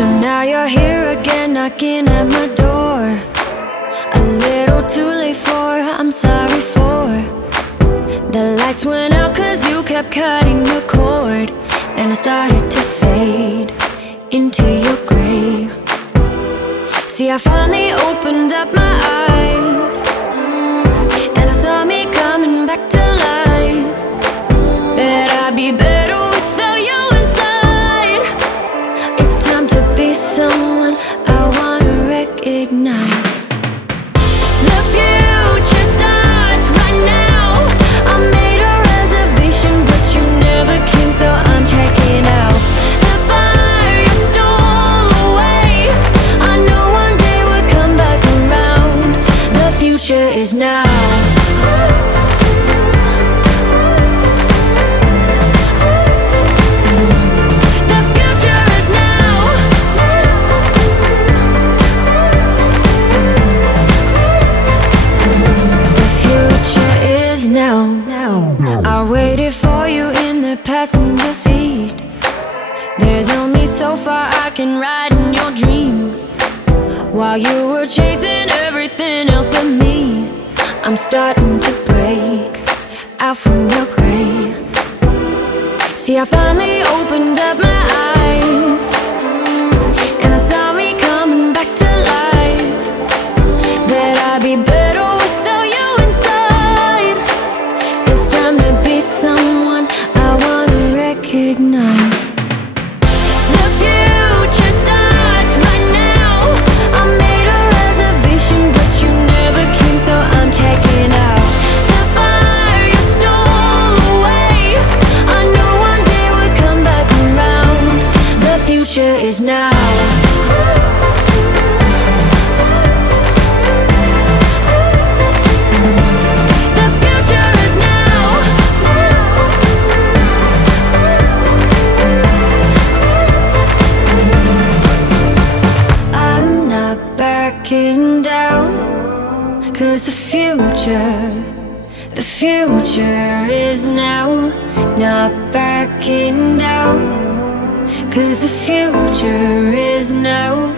So now you're here again, knocking at my door. A little too late for, I'm sorry for. The lights went out cause you kept cutting the cord, and I started to fade into your gray. See, I finally opened up my eyes, and I saw me coming back to life. That I'd be better without you inside. It's time to be someone I wanna recognize. The future starts right now. I made a reservation, but you never came, so I'm checking out. The fire you stole away, I know one day we'll come back around. The future is now. I waited for you in the passenger seat. There's only so far I can ride in your dreams. While you were chasing everything else but me, I'm starting to break out from your gray. See, I finally opened up my eyes, and I saw me coming back to life. That I'd be better without you inside. It's time to be someone I wanna recognize. The future starts right now. I made a reservation, but you never came, so I'm checking out. The fire you stole away, I know one day we'll come back around. The future is now. Down, cause the future is now. Not backing down, cause the future is now.